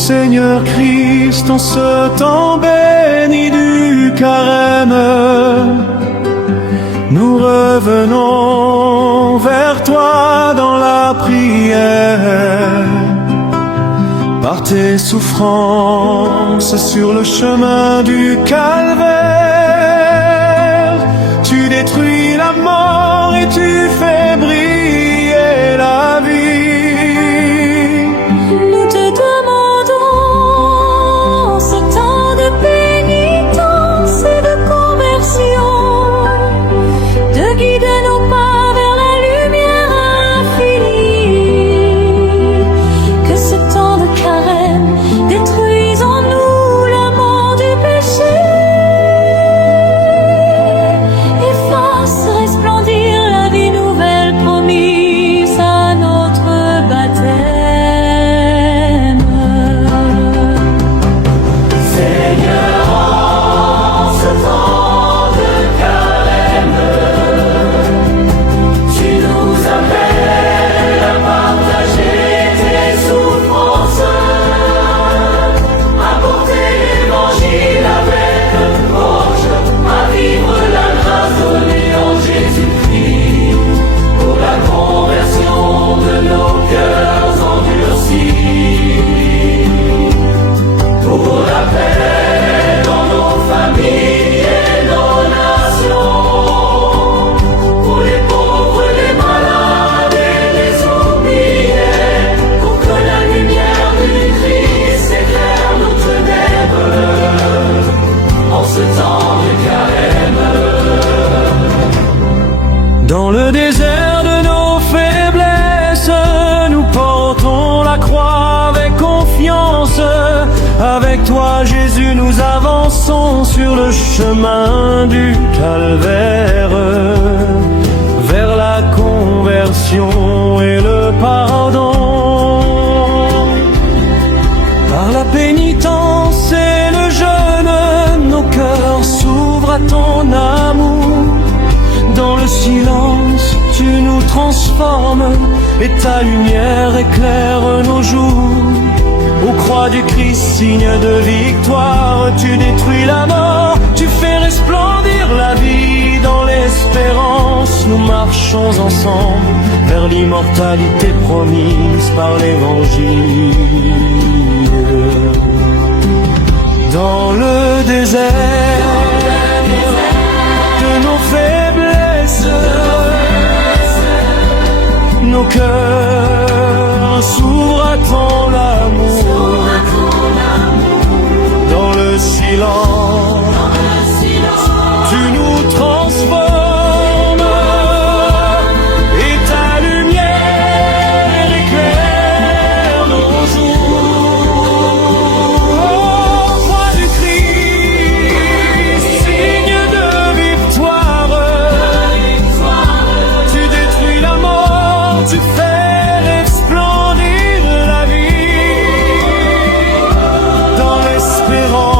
Seigneur Christ, en ce temps béni du carême, nous revenons vers toi dans la prière. Par tes souffrances sur le chemin du calvaire, tu détruis la mort et tu fais briller la vie. Nous te demandons ce temps de pénitence et de conversion, de guider nos pas vers la lumière infinie. Que ce temps de carême détruise en nous l'amour du péché et fasse resplendir la vie nouvelle promise à notre baptême. Seigneur, en ce temps de carême, tu nous appelles à partager tes souffrances, à porter l'évangile avec force, à vivre la grâce donnée en Jésus-Christ, pour la conversion de nos cœurs endurcis, pour la paix dans nos familles et nos nations, pour les pauvres, les malades et les oubliés, pour que la lumière du Christ éclaire nos ténèbres en ce temps de carême. Dans le désert de nos faiblesses, nous portons la croix avec confiance. Avec toi, Jésus, nous avançons sur le chemin du calvaire, vers la conversion et le pardon. Par la pénitence et le jeûne, nos cœurs s'ouvrent à ton amour. Dans le silence, tu nous transformes et ta lumière éclaire nos jours. Aux croix du Christ, signe de victoire, tu détruis la mort, tu fais resplendir la vie. Dans l'espérance, nous marchons ensemble vers l'immortalité promise par l'Évangile. Dans le désert de nos faiblesses, nos cœurs s'ouvrent à ton amour. Dans le silence, tu nous transformes et ta lumière éclaire nos jours. Ô croix du Christ, signe de victoire, tu détruis la mort, tu fais resplendir la vie. Dans l'espérance,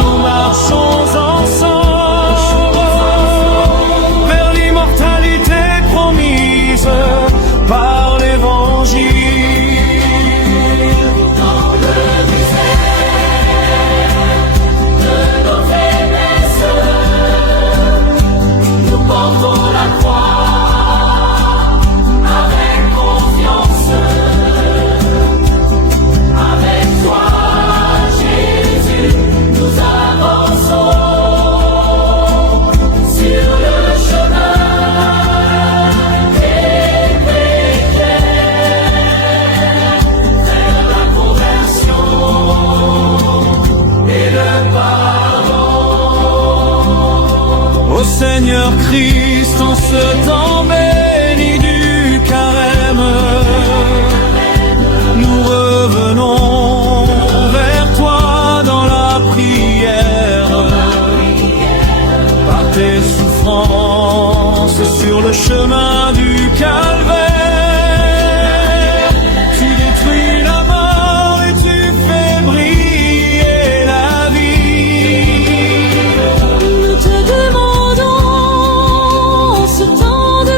nous marchons ensemble vers l'immortalité promise par l'Évangile. Dans le désert de nos faiblesses, nous portons la croix avec confiance. Avec toi, Jésus, nous avançons sur le chemin des pécheurs, vers la conversion et le pardon. Ô Seigneur Christ, en ce temps béni du carême, nous revenons vers toi dans la prière. Par tes souffrances sur le chemin du calvaire, tu détruis la mort et tu fais briller la vie. Nous te demandons ce temps de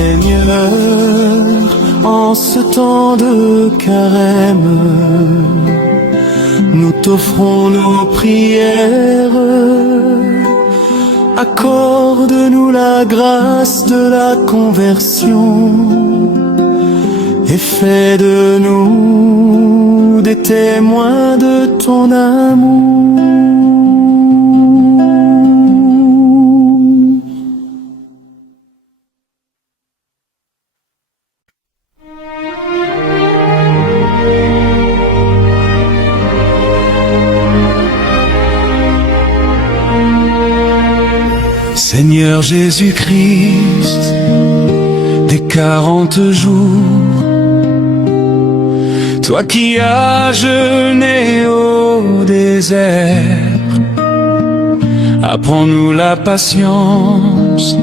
Seigneur, en ce temps de carême, nous t'offrons nos prières. Accorde-nous la grâce de la conversion et fais de nous des témoins de ton amour. Seigneur Jésus-Christ, des 40 jours, toi qui as jeûné au désert, apprends-nous la patience,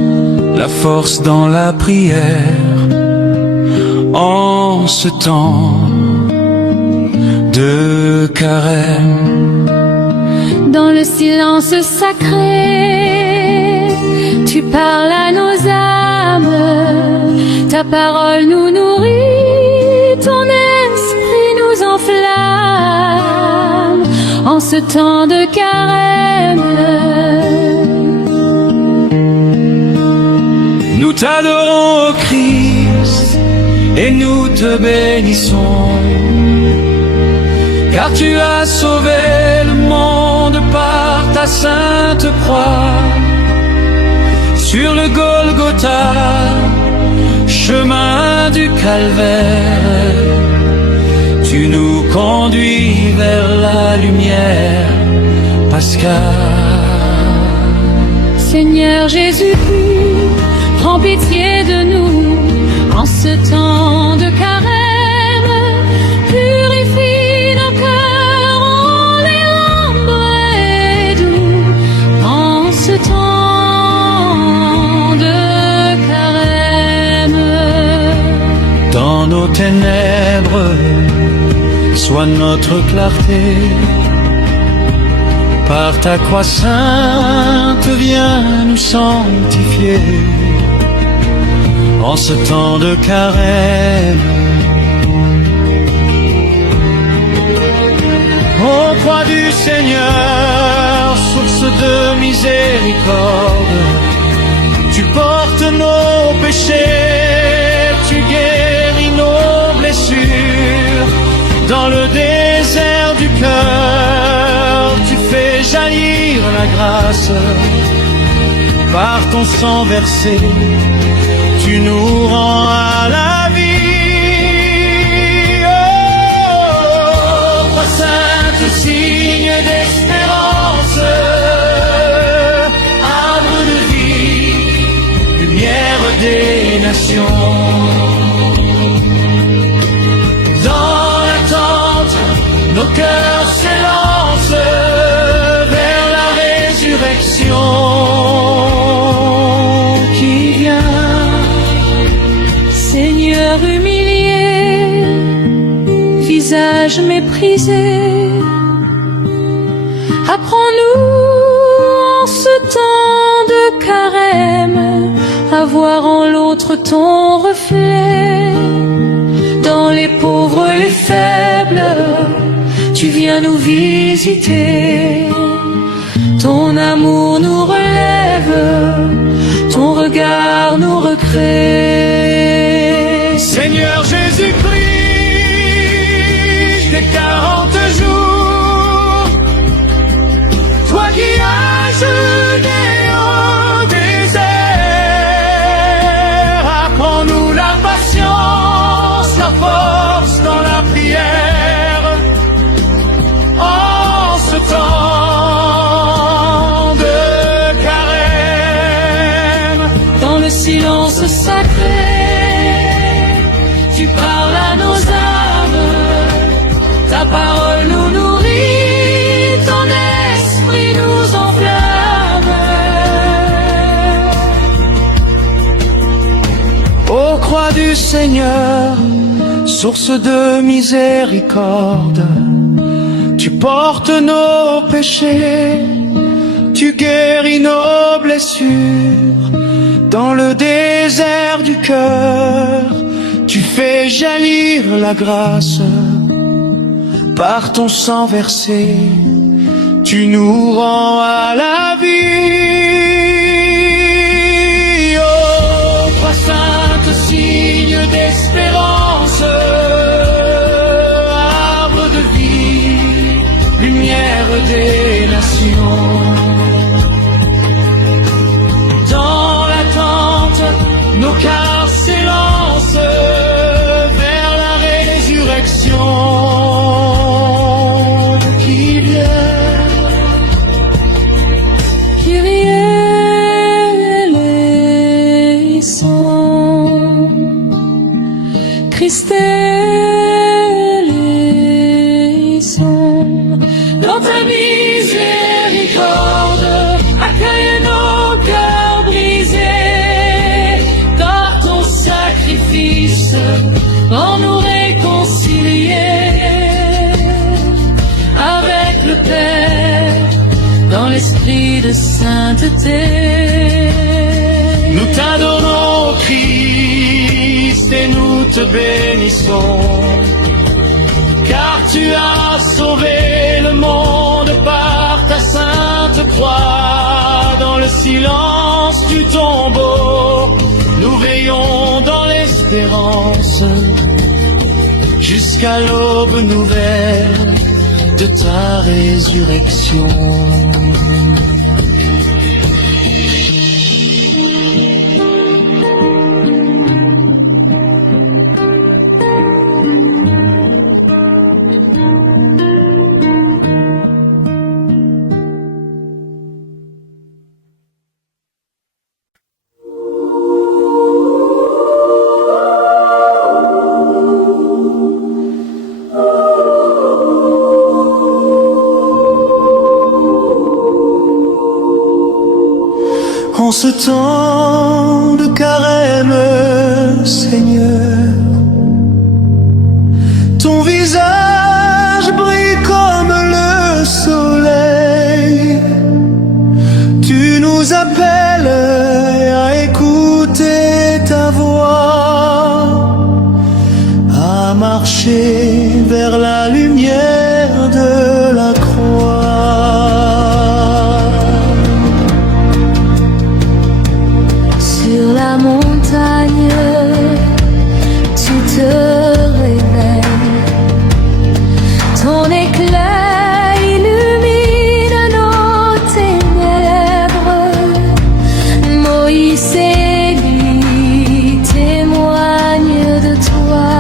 la force dans la prière, en ce temps de carême. Dans le silence sacré, tu parles à nos âmes, ta parole nous nourrit, ton esprit nous enflamme, en ce temps de carême. Nous t'adorons, ô Christ, et nous te bénissons, car tu as sauvé le monde par ta sainte croix. Sur le Golgotha, chemin du calvaire, tu nous conduis vers la lumière pascale. Seigneur Jésus, prends pitié de nous en ce temps de carême, purifie nos cœurs, rends les humbles et doux en ce temps de carême. Dans nos ténèbres, sois notre clarté, par ta croix sainte, viens nous sanctifier. En ce temps de carême, ô croix du Seigneur, source de miséricorde, tu portes nos péchés, tu guéris nos blessures. Dans le désert du cœur, tu fais jaillir la grâce, par ton sang versé, tu nous rends à la vie. Oh, croix sainte, signe d'espérance, arbre de vie, lumière des nations. Dans l'attente, nos cœurs s'élancent vers la résurrection qui vient. Seigneur humilié, visage méprisé, apprends-nous en ce temps de carême à voir en l'autre ton reflet. Dans les pauvres, les faibles, tu viens nous visiter. Ton amour nous relève, ton regard nous recrée. Seigneur Jésus-Christ, des 40 jours, toi qui as jeûné au désert, apprends-nous la patience, la force dans la prière, en ce temps de carême. Dans le silence sacré, tu parles à nos âmes, ta parole nous nourrit, ton esprit nous enflamme. Ô croix du Seigneur, source de miséricorde, tu portes nos péchés, tu guéris nos blessures. Dans le désert du cœur, tu fais jaillir la grâce. Par ton sang versé, tu nous rends à la vie. Oh, toi sainte, signe d'espérance, arbre de vie, lumière des nations. Dans l'attente, nos cœurs s'élancent vers la résurrection qui vient. Kyrie eleison, Christ eleison. Dans ta miséricorde, accueille nos cœurs brisés. Par ton sacrifice, rends-nous réconciliés Avec le Père, dans l'esprit de sainteté. Nous t'adorons, Christ, et nous te bénissons. Car tu as sauvé le monde par ta sainte croix. Dans le silence du tombeau, nous veillons dans l'espérance jusqu'à l'aube nouvelle de ta résurrection. En ce temps de carême, Seigneur, ton visage brille comme le soleil. Tu nous appelles à écouter ta voix, à marcher vers la lumière de la croix. Sur la montagne, tu te réveilles. Ton éclat illumine nos ténèbres. Moïse et Élie témoignent de toi.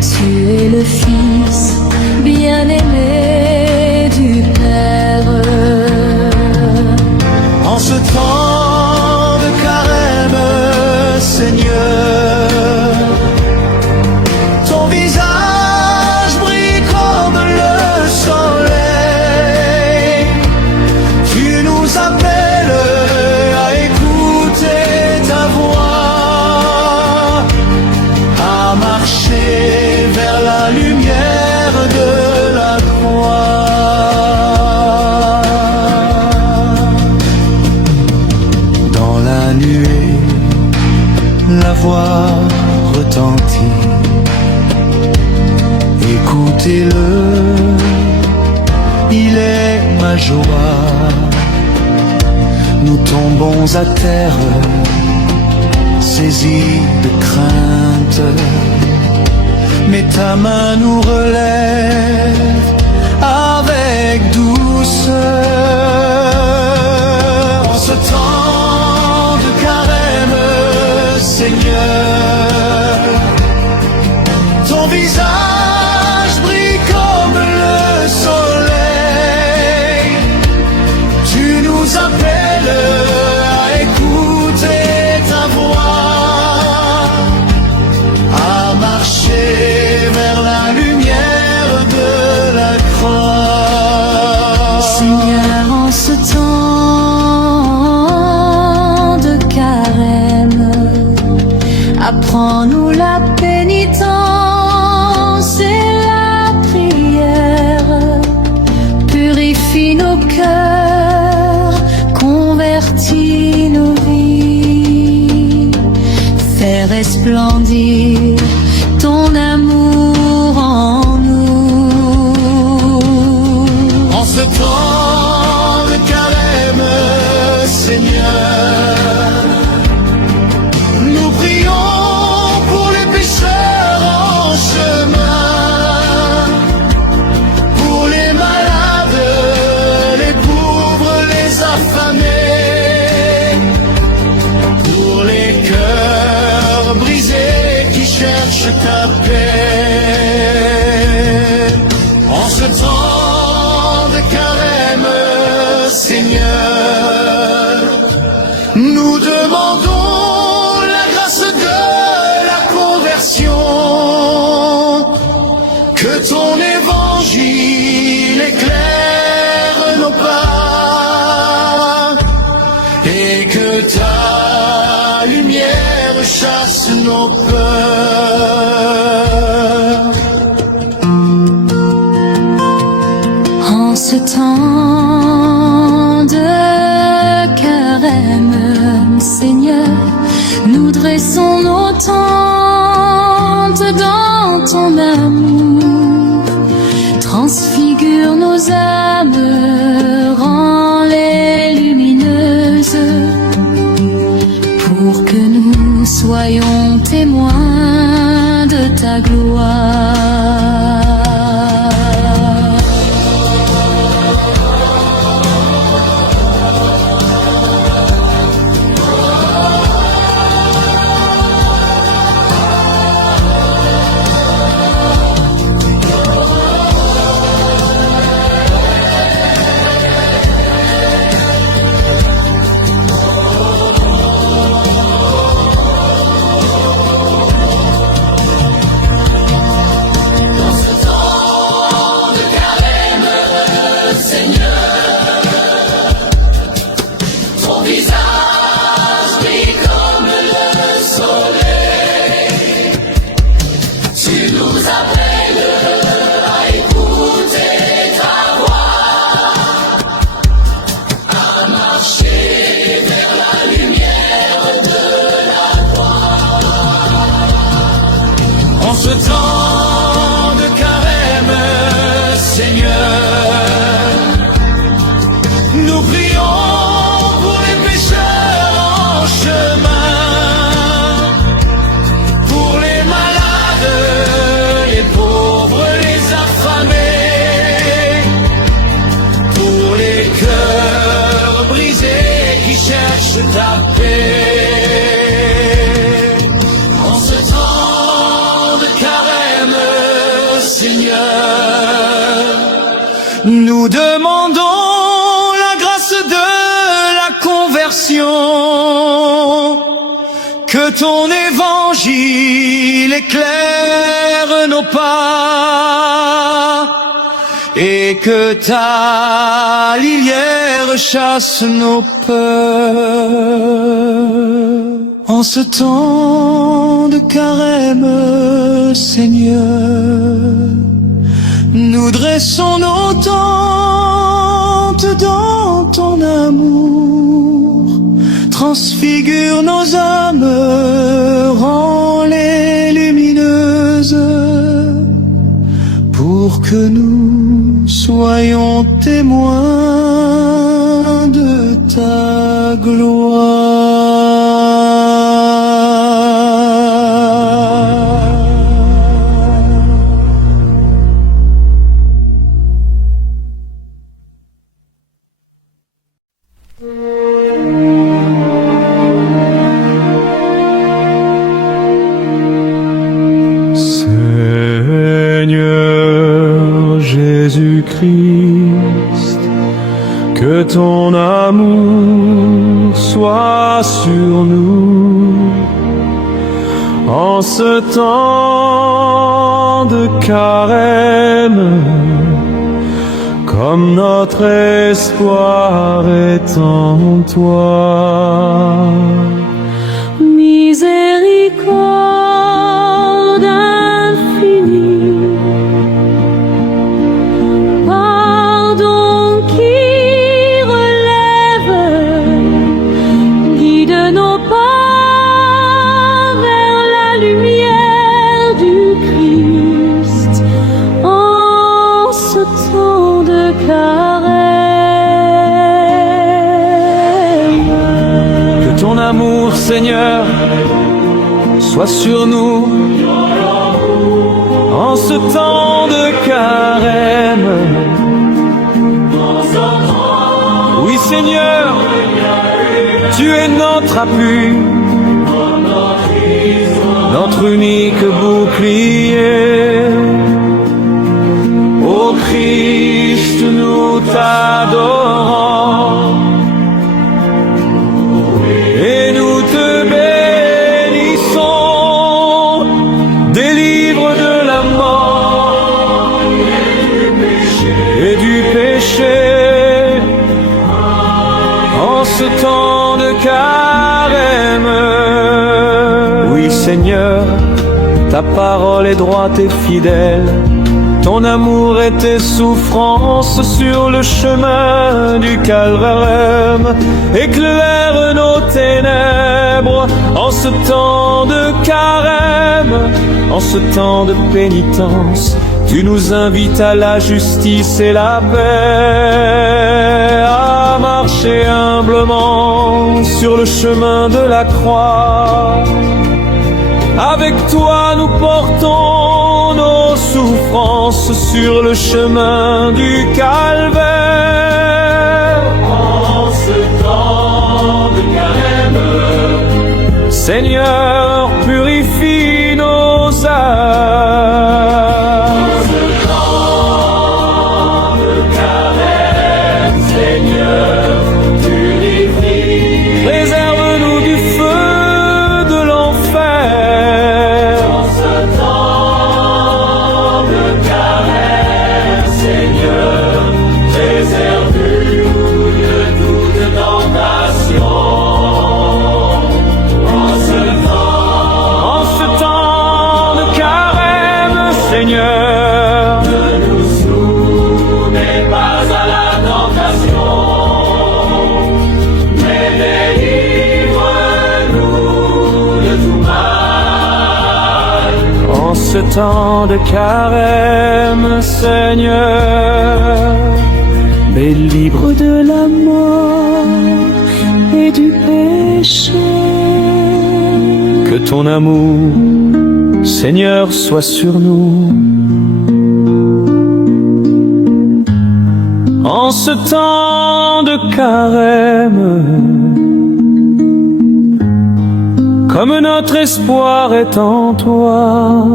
Tu es le Fils bien-aimé du Père. En ce temps de carême, Seigneur, ton visage brille comme le soleil. Tu nous appelles à écouter ta voix, à marcher vers la lumière de la croix. Dans la nuée, la voix retentit. Écoutez-le, il est ma joie. Nous tombons à terre, saisis de crainte. Mais ta main nous relève avec douceur. En ce temps de carême, Seigneur, ton visage brille comme le soleil. Tu nous appelles à écouter ta voix, à marcher vers la lumière de la croix. Seigneur, en ce temps de carême, apprends-nous la pénitence et la prière. Purifie nos cœurs, convertis nos vies. resplendir ton amour en nous. En ce temps de carême, Seigneur, nous prions pour les pécheurs en chemin, pour les malades, les pauvres, les affamés, pour les cœurs brisés qui cherchent ta paix. En ce temps de carême, Seigneur, nous demandons la grâce de la conversion, que ton évangile éclaire nos pas et que ta lumière chasse nos peurs. En ce temps de carême, Seigneur, nous dressons nos tentes dans ton amour. Transfigure nos âmes, rends-les lumineuses, pour que nous soyons témoins de ta gloire. En ce temps de carême, Seigneur, nous prions pour les pécheurs en chemin, pour les malades, les pauvres, les affamés, pour les cœurs brisés qui cherchent ta paix. En ce temps de carême, Seigneur, nous demandons la grâce de la conversion, que ton évangile éclaire nos pas et que ta lilière chasse nos peurs. En ce temps de carême, Seigneur, nous dressons nos tentes dans ton amour. Transfigure nos âmes, rends-les lumineuses, pour que nous soyons témoins de ta gloire. Seigneur Jésus-Christ, que ton amour soit sur nous en ce temps de carême, comme notre espoir est en toi. Miséricorde infinie, pardon qui relève, guide nos pas vers la Seigneur, sois sur nous en ce temps de carême. Oui, Seigneur, tu es notre appui, notre unique bouclier. Ô Christ, nous t'adorons et nous te bénissons. Délivre de la mort et du péché en ce temps de carême. Oui, Seigneur, ta parole est droite et fidèle. Ton amour et tes souffrances sur le chemin du calvaire éclairent nos ténèbres en ce temps de carême, en ce temps de pénitence. Tu nous invites à la justice et la paix, à marcher humblement sur le chemin de la croix. Avec toi nous portons nos souffrances sur le chemin du calvaire. En ce temps de carême, Seigneur, purifie nos âmes. en ce temps de carême, Seigneur, purifie. Préserve-nous du feu de l'enfer. En ce temps de carême, Seigneur, préserve-nous de toute tentation. En ce temps de carême, Seigneur, Ne nous soumets pas à la tentation, mais délivre-nous de tout mal. en ce temps de carême, Seigneur, délivre de la mort et du péché. Que ton amour, Seigneur, soit sur nous. En ce temps de carême, comme notre espoir est en toi,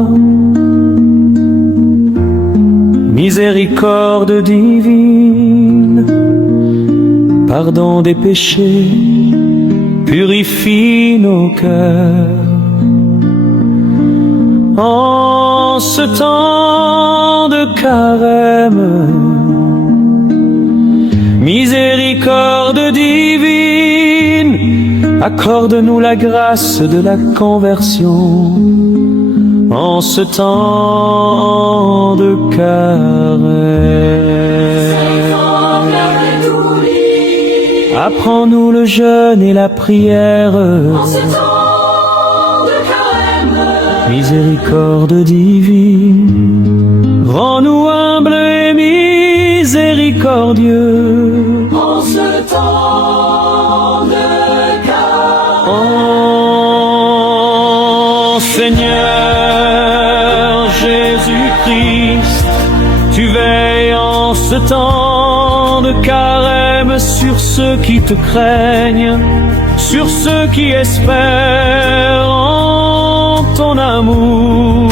miséricorde divine, pardon des péchés, purifie nos cœurs. En ce temps de carême, miséricorde divine, accorde-nous la grâce de la conversion. En ce temps de carême, apprends-nous le jeûne et la prière. En ce temps de carême, Miséricorde divine, rends-nous humbles et miséricordieux. en ce temps de carême, Oh Seigneur Jésus-Christ, tu veilles en ce temps de carême sur ceux qui te craignent, sur ceux qui espèrent en ton amour.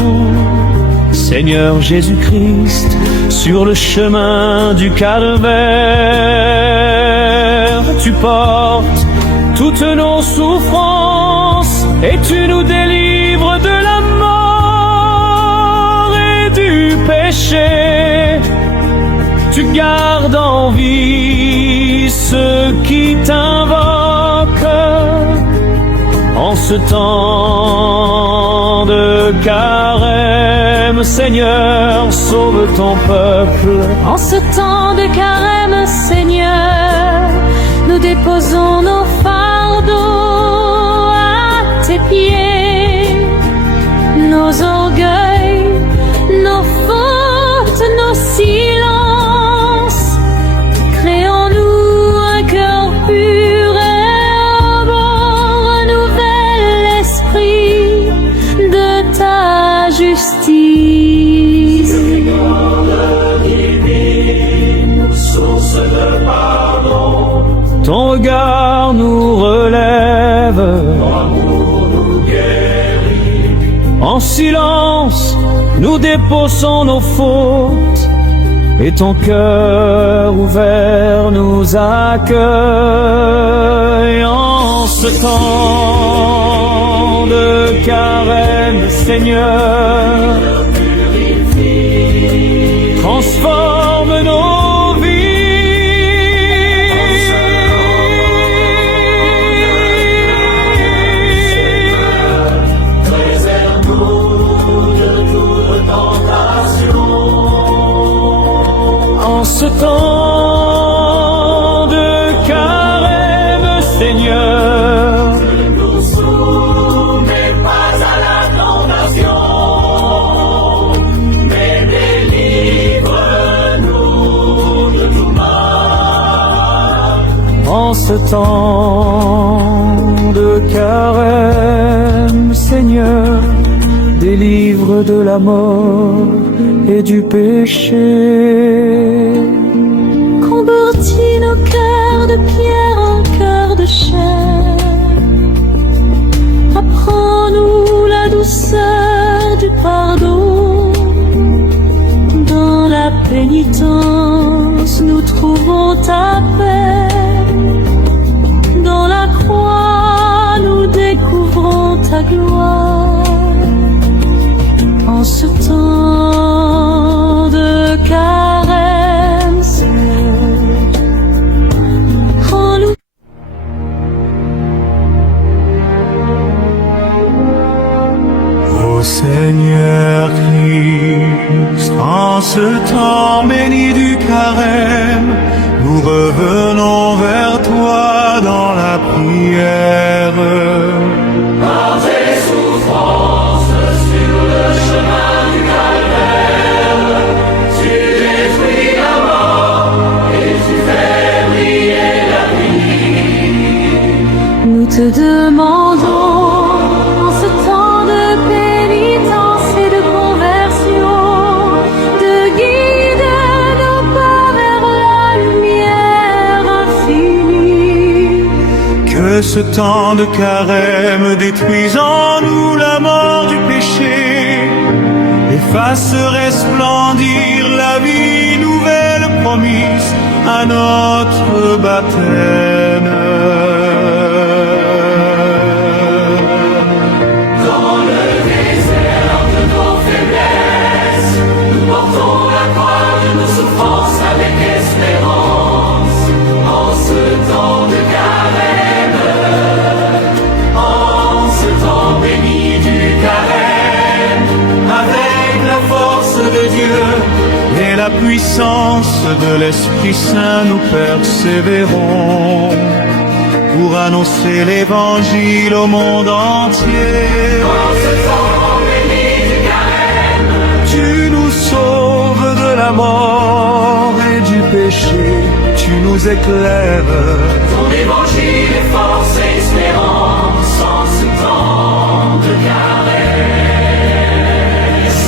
Seigneur Jésus-Christ, sur le chemin du calvaire, tu portes toutes nos souffrances et tu nous délivres de la mort et du péché. Tu gardes en vie ceux qui t'invoquent. En ce temps de carême, Seigneur, sauve ton peuple. en ce temps de carême, Seigneur, nous déposons nos fardeaux à tes pieds, nos orgueils, nos fautes, nos silences. Créons-nous un cœur pur et un bon, renouvelle justice. Source de pardon, Ton regard nous relève, ton amour nous guérit. en silence nous déposons nos fautes, et ton cœur ouvert nous accueille. En ce temps de carême, Seigneur, transforme nos vies. Préserve-nous de toute tentation. En ce temps de carême, Seigneur, Ne nous soumets pas à la tentation, mais délivre-nous de tout mal. en ce temps de carême, Seigneur, délivre de la mort et du péché. Convertis nos cœurs de pierre en cœurs de chair. Apprends-nous la douceur du pardon. Dans la pénitence, nous trouvons ta paix. Dans la croix, nous découvrons ta gloire. En ce temps de carême, prends-nous. Ô Seigneur Christ, en ce temps béni du carême, nous revenons vers toi dans la prière. Par tes souffrances sur le chemin du calvaire, tu détruis la mort et tu fais briller la vie. Nous te demandons, en ce temps de pénitence et de conversion, de guider nos pas vers la lumière infinie. Que ce temps de carême détruise en nous la mort du péché et fasse resplendir la vie nouvelle promise à notre baptême. Dans le désert de nos faiblesses, nous portons la croix de nos souffrances avec espérance. En ce temps de carême, en ce temps béni du carême, Avec la force de Dieu et la puissance de l'Esprit Saint, nous persévérons pour annoncer l'Évangile au monde entier. en ce temps béni du carême, Tu nous sauves de la mort et du péché, tu nous éclaires. ton évangile est force et espérance en ce temps de carême.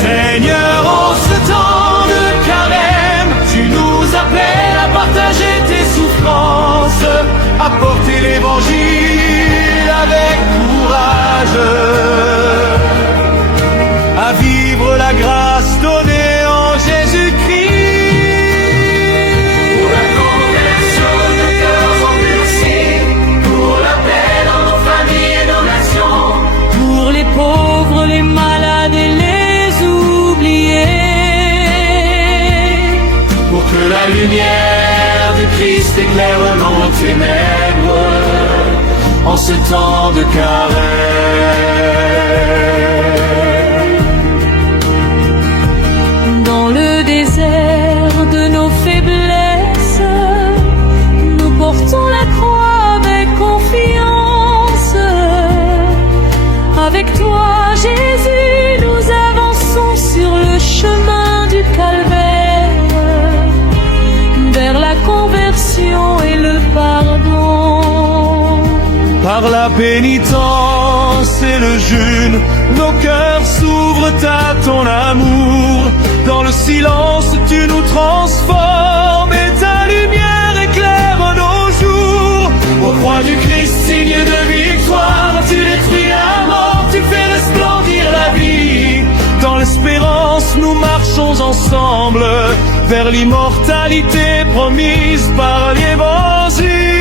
Seigneur, en ce temps de carême, tu nous appelles à partager tes souffrances, à porter l'Évangile avec courage, à vivre la grâce donnée en Jésus-Christ. Pour la conversion de cœurs endurcis, pour la paix dans nos familles et nos nations, Pour les pauvres, les malades et les oubliés. pour que la lumière du Christ éclaire nos ténèbres, En ce temps de carême. Dans le désert de nos faiblesses, nous portons la croix avec confiance. Avec toi, Jésus, nous avançons sur le chemin du calvaire, vers la conversion et le pardon. Par la pénitence et le jeûne, nos cœurs s'ouvrent à ton amour. Dans le silence, tu nous transformes et ta lumière éclaire nos jours. Au croix du Christ, signe de victoire, tu détruis la mort, tu fais resplendir la vie. Dans l'espérance, nous marchons ensemble vers l'immortalité promise par l'Évangile.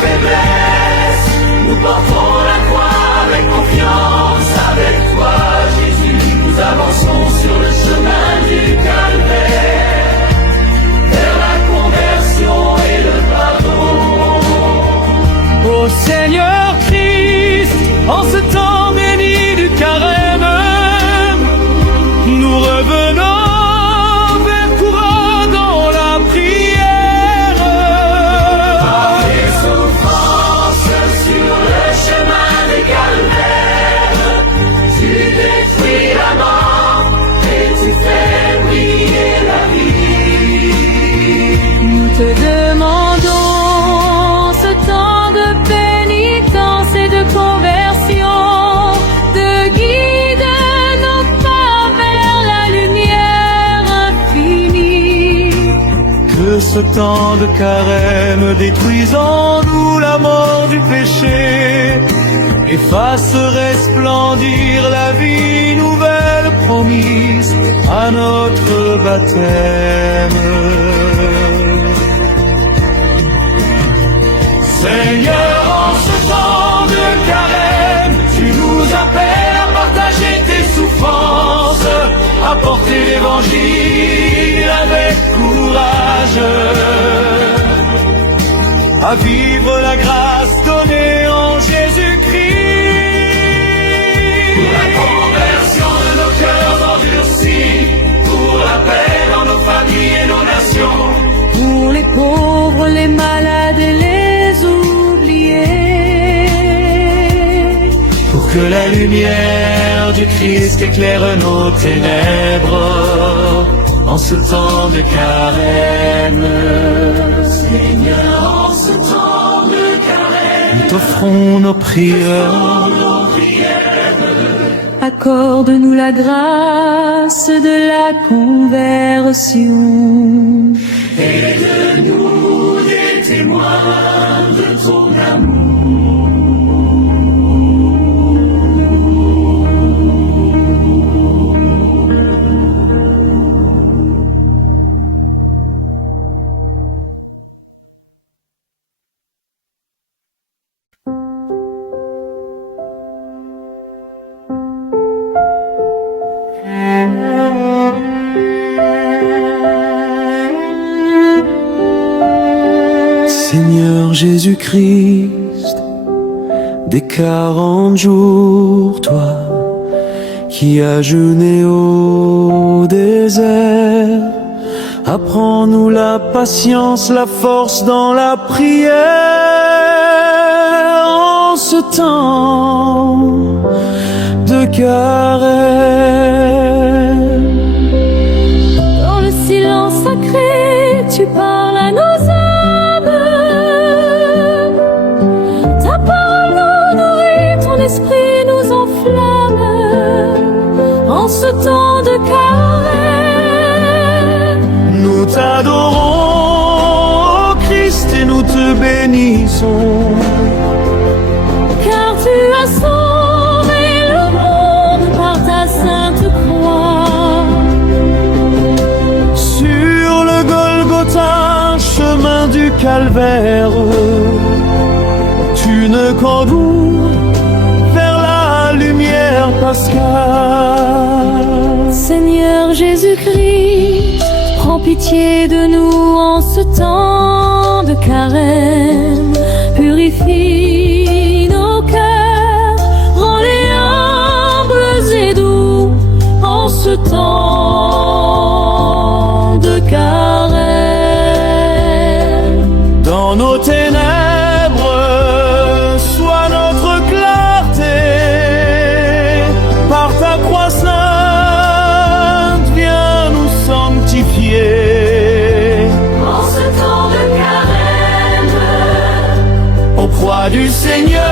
Faiblesse, nous portons la croix avec confiance. Avec toi, Jésus, nous avançons sur le chemin du calvaire, vers la conversion et le pardon. Ô Seigneur Christ, en ce temps béni du carême, nous revenons vers toi dans la prière. Te demandons ce temps de pénitence et de conversion, de guider nos pas vers la lumière infinie. Que ce temps de carême détruise en nous la mort du péché et fasse resplendir la vie nouvelle promise à notre baptême. Seigneur, en ce temps de carême, tu nous appelles à partager tes souffrances, à porter l'évangile avec courage, à vivre la grâce donnée en Jésus-Christ. Pour la conversion de nos cœurs endurcis, pour la paix dans nos familles et nos nations, pour les pauvres, les malades et les que la lumière du Christ éclaire nos ténèbres en ce temps de carême. Seigneur, en ce temps de carême, nous t'offrons nos prières. Accorde-nous la grâce de la conversion et de nous des témoins de ton amour. Seigneur Jésus-Christ, des 40 jours, toi qui as jeûné au désert, apprends-nous la patience, la force dans la prière en ce temps de carême. Dans le silence sacré, tu parles à nos âmes. Ta parole nous nourrit, ton esprit nous enflamme. En ce temps de carême, nous t'adorons, ô Christ, et nous te bénissons. car tu as sauvé le monde par ta sainte croix. Sur le Golgotha, chemin du calvaire, tu ne conduis vers la lumière pascale. Seigneur Jésus-Christ, prends pitié de nous en ce temps de carême. Purifie nos cœurs, rends-les humbles et doux en ce temps de carême. Dans nos ténèbres, sois notre clarté. Par ta croix sainte, viens nous sanctifier. En ce temps de carême, croix du Seigneur,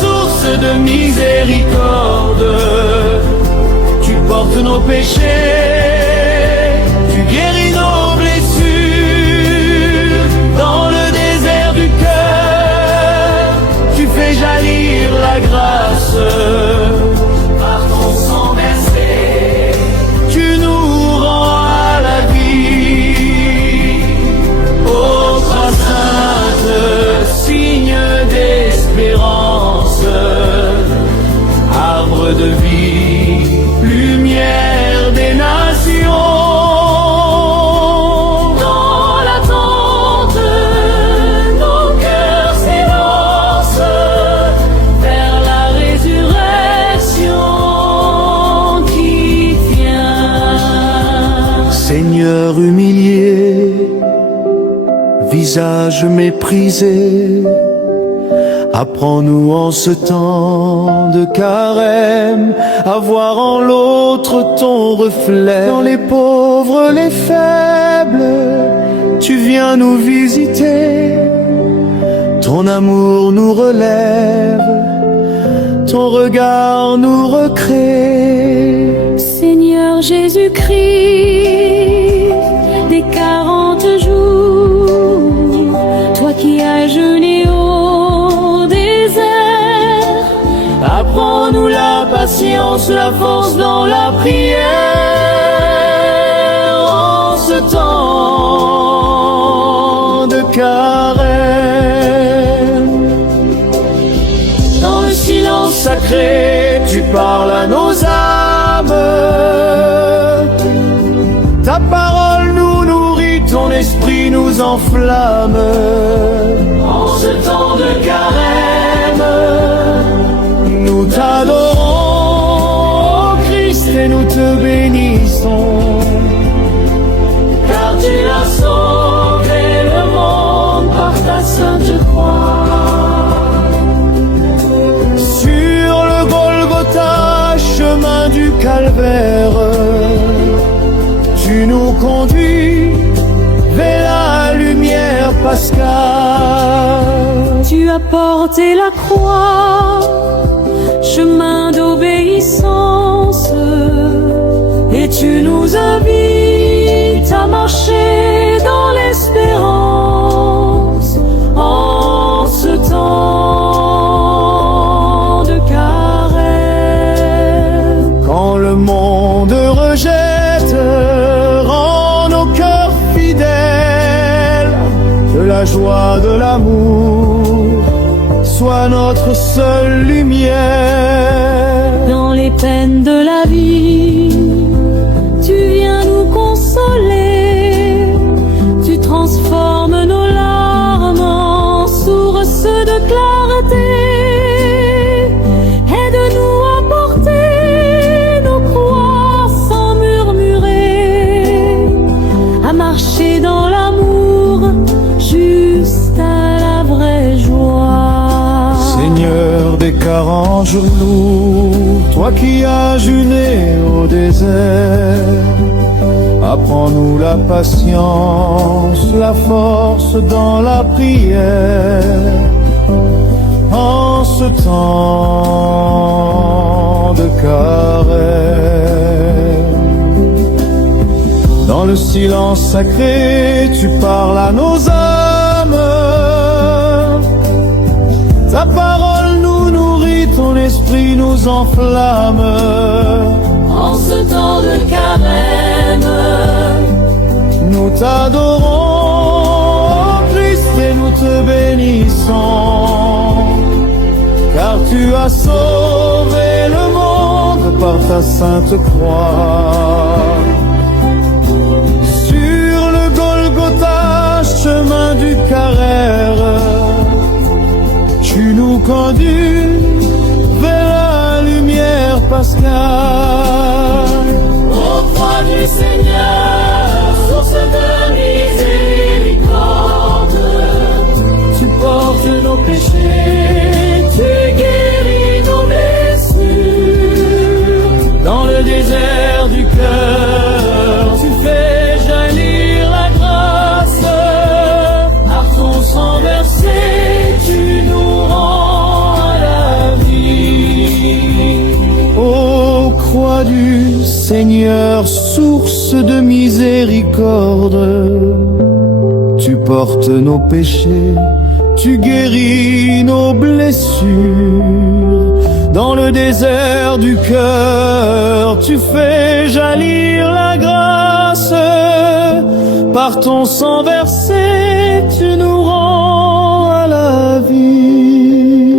source de miséricorde, tu portes nos péchés, tu guéris nos blessures. Dans le désert du cœur, tu fais jaillir la grâce. Par ton sang versé, tu nous rends à la vie. Ô croix sainte, signe d'espérance, arbre de vie, lumière des nations. Dans l'attente, nos cœurs s'élancent vers la résurrection qui vient. Seigneur humilié, visage méprisé, apprends-nous en ce temps de carême à voir en l'autre ton reflet. Dans les pauvres, les faibles, tu viens nous visiter. Ton amour nous relève, ton regard nous recrée. Seigneur Jésus-Christ, des 40 jours, toi qui as jeûné au désert, Apprends-nous la patience, la force dans la prière. En ce temps de carême, dans le silence sacré, tu parles à nos âmes. Ta parole nous nourrit, ton esprit nous enflamme. En ce temps de carême, nous t'adorons, ô Christ, et nous te bénissons. Car tu as sauvé le monde par ta sainte croix. Sur le Golgotha, chemin du calvaire, tu nous conduis vers la lumière pascale. tu as porté la croix, chemin d'obéissance, et tu nous invites à marcher dans l'espérance en ce temps de carême. Quand le monde rejette, rend nos cœurs fidèles, que la joie de l'amour soit notre seule lumière. Dans les peines de la vie, tu viens nous consoler, tu transformes nos larmes en source de clarté. Aide-nous à porter nos croix sans murmurer, à marcher dans l'amour juste à la vraie joie. Seigneur des 40 jours, toi qui as jeûné au désert, apprends-nous la patience, la force dans la prière. En ce temps de carême, dans le silence sacré, tu parles à nos âmes. Ta parole nous nourrit, ton esprit nous enflamme. En ce temps de carême, Nous t'adorons, Christ, et nous te bénissons. Car tu as sauvé le monde par ta sainte croix. Sur le Golgotha, chemin du carême, tu nous conduis vers la lumière pascale. ô croix du Seigneur, source de miséricorde, Tu portes nos péchés, tu guéris nos blessures. dans le désert du cœur, tu fais jaillir la grâce. Par ton sang versé, tu source de miséricorde. Tu portes nos péchés, tu guéris nos blessures. Dans le désert du cœur, tu fais jaillir la grâce. Par ton sang versé, tu nous rends à la vie.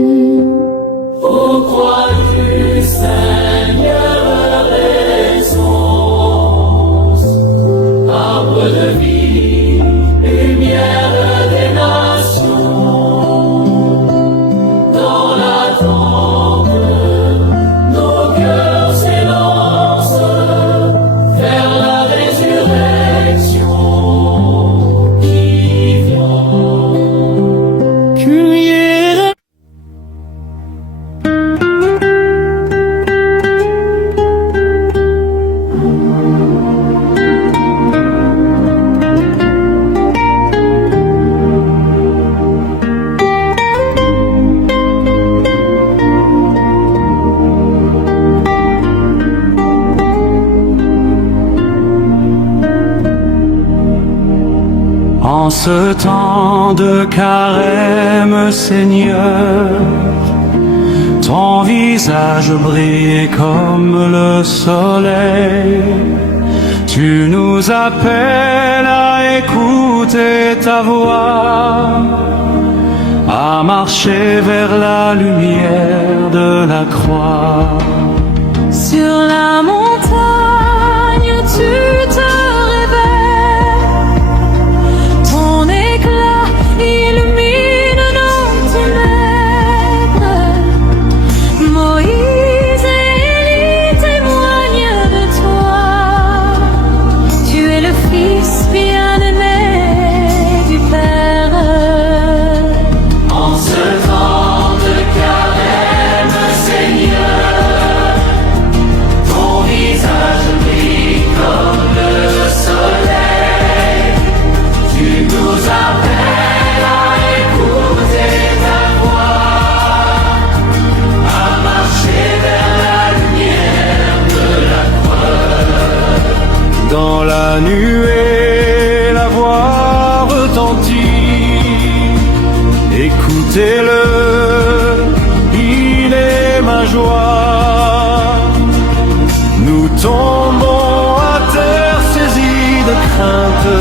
Ô croix du Seigneur, essence, arbre de vie, lumière des nations, dans l'attente, nos cœurs s'élancent vers la résurrection qui vient. Cueillir En ce temps de carême, Seigneur, ton visage brille comme le soleil. Tu nous appelles à écouter ta voix, à marcher vers la lumière de la croix. Sur la montagne, tu te révèles. Ton éclat illumine nos ténèbres. Moïse et Élie témoignent de toi. Tu es le Fils bien-aimé du Père. En ce temps de carême, Seigneur, ton visage brille comme le soleil. Tu nous appelles à écouter ta voix, à marcher vers la lumière de la croix. dans la nuée, la voix retentit. Écoutez-le, il est ma joie. Nous tombons à terre saisis de crainte,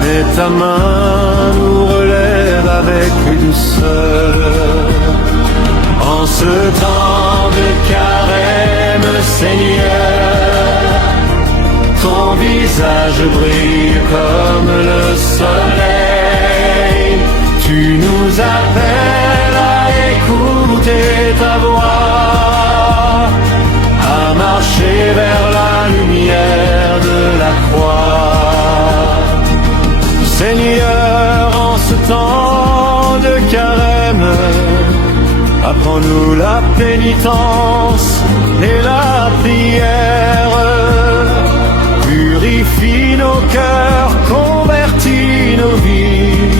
mais ta main nous relève avec douceur. En ce temps de carême, Seigneur, ton visage brille comme le soleil. Tu nous appelles à écouter ta voix, à marcher vers la lumière de la croix. Seigneur, en ce temps de carême, apprends-nous la pénitence et la prière. Purifie nos cœurs, convertis nos vies,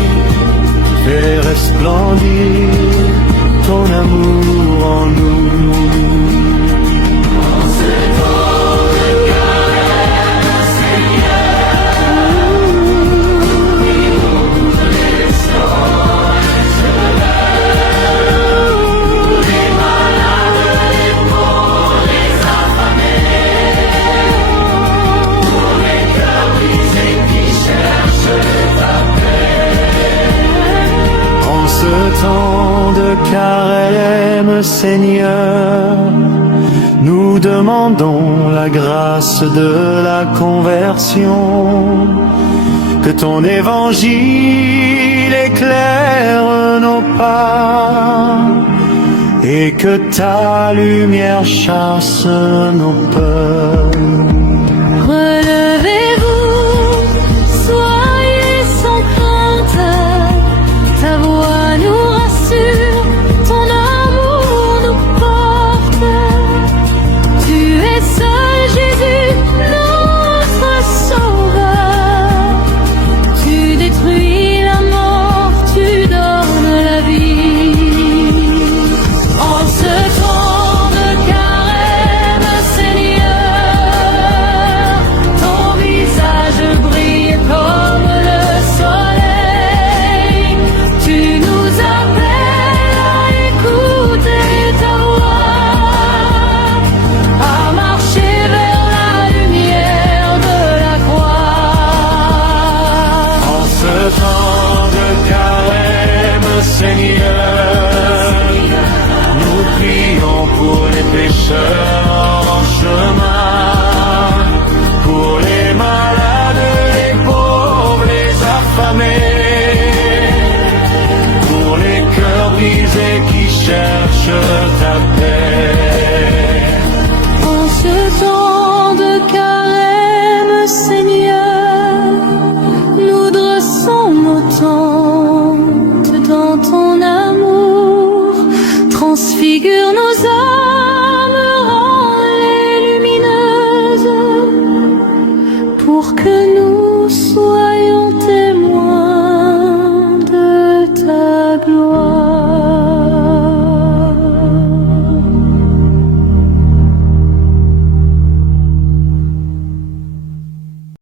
fais resplendir ton amour en nous. Temps de carême, Seigneur, nous demandons la grâce de la conversion, que ton évangile éclaire nos pas et que ta lumière chasse nos peurs. Relevez-vous, soyez sans crainte. Ta voix nous rassure, ton amour nous porte. Tu es seul Jésus, notre sauveur. Tu détruis la mort, tu donnes la vie. En ce temps de carême, Seigneur, sœurs en chemin, pour les malades, les pauvres, les affamés, pour les cœurs brisés qui cherchent ta paix. En ce temps de carême, Seigneur, nous dressons nos tentes dans ton amour. Transfigure nos âmes, rends-les lumineuses, pour que nous